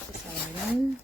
this item.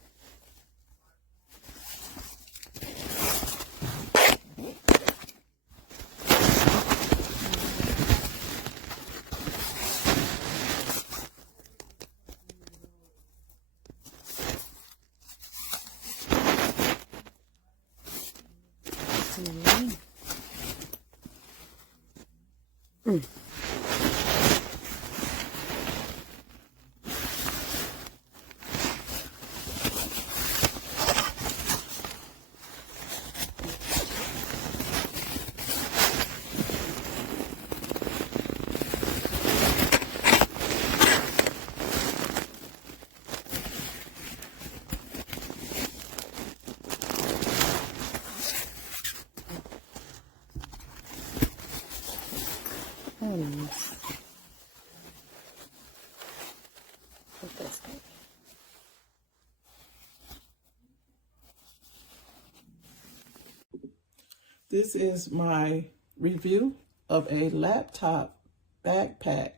This is my review of a laptop backpack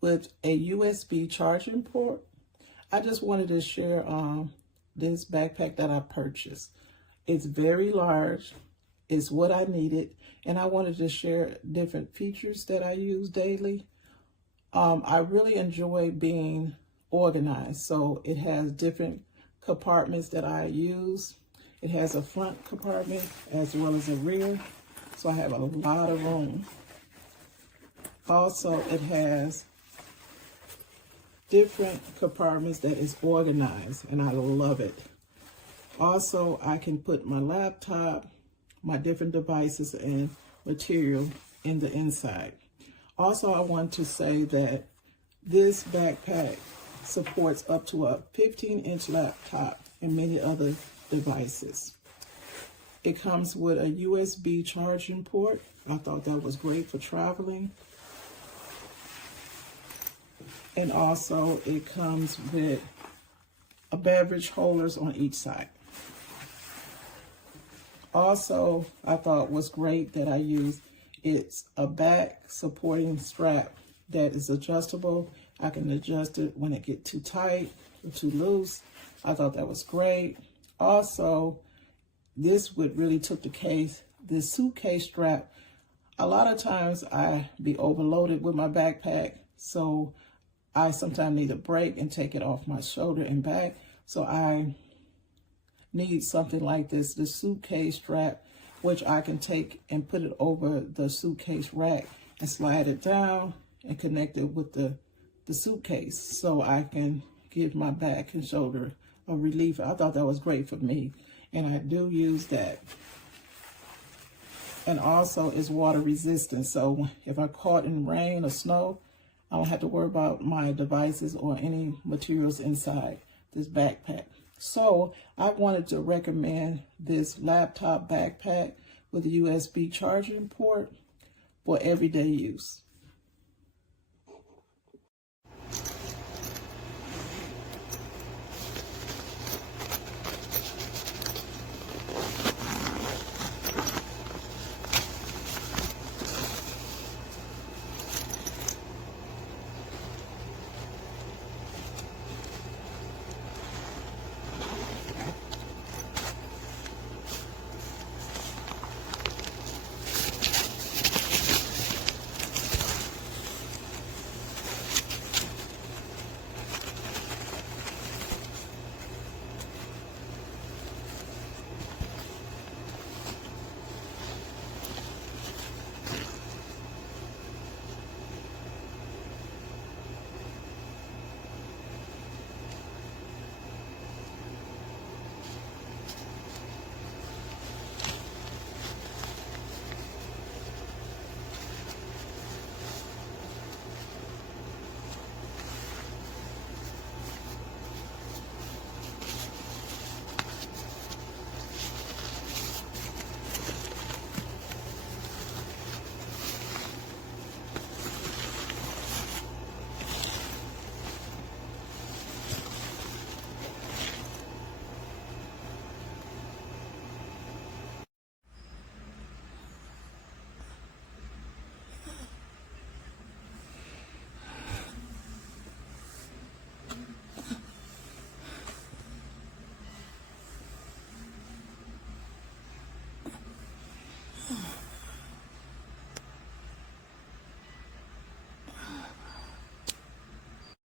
with a USB charging port. I just wanted to share this backpack that I purchased. It's very large. It's what I needed, and I wanted to share different features that I use daily. I really enjoy being organized, so it has different compartments that I use. It has a front compartment as well as a rear, so I have a lot of room. Also, it has different compartments that is organized, and I love it. Also, I can put my laptop, my different devices and material in the inside. Also, I want to say that this backpack supports up to a 15-inch laptop and many other devices. It comes with a USB charging port. I thought that was great for traveling. And also it comes with a beverage holders on each side. Also, I thought was great that I used, it's a back supporting strap that is adjustable. I can adjust it when it gets too tight or too loose. I thought that was great. Also, this would really took the suitcase strap. A lot of times I be overloaded with my backpack, so I sometimes need a break and take it off my shoulder and back. So I need something like this, the suitcase strap, which I can take and put it over the suitcase rack and slide it down and connect it with the suitcase, so I can give my back and shoulder a relief. I thought that was great for me, and I do use that. And also it's water resistant, so if I caught in rain or snow, I don't have to worry about my devices or any materials inside this backpack. So I wanted to recommend this laptop backpack with a USB charging port for everyday use.